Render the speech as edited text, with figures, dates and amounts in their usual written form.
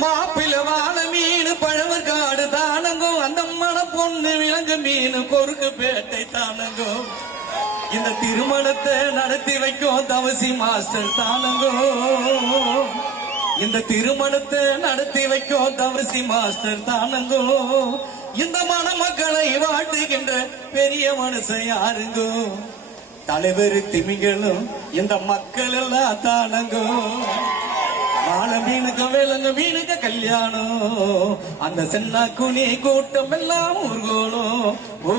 மாப்பிள்ள வாழ மீன் பழவர் காடு தானங்கோ அந்த மன பொண்ணு விலங்கு மீன் கொருக்கு பேட்டை தானங்கோ இந்த திருமணத்தை நடத்தி வைக்கும் தவசி மாஸ்டர் தானங்கோ இந்த திருமணத்தை நடத்தி வைக்கும் தவசி மாஸ்டர் தானங்கோ இந்த மணமக்களை வாழ்த்துகின்ற பெரிய மனுஷன் யாருங்கோ தலைவர் திமிங்களும் இந்த மக்கள் எல்லாம் தானங்கோ வாழ மீனுக்கு வேலங்க மீனுக்கு கல்யாணம் அந்த சென்னா குனி கூட்டம் எல்லாம் ஊர்கோலும் ஓ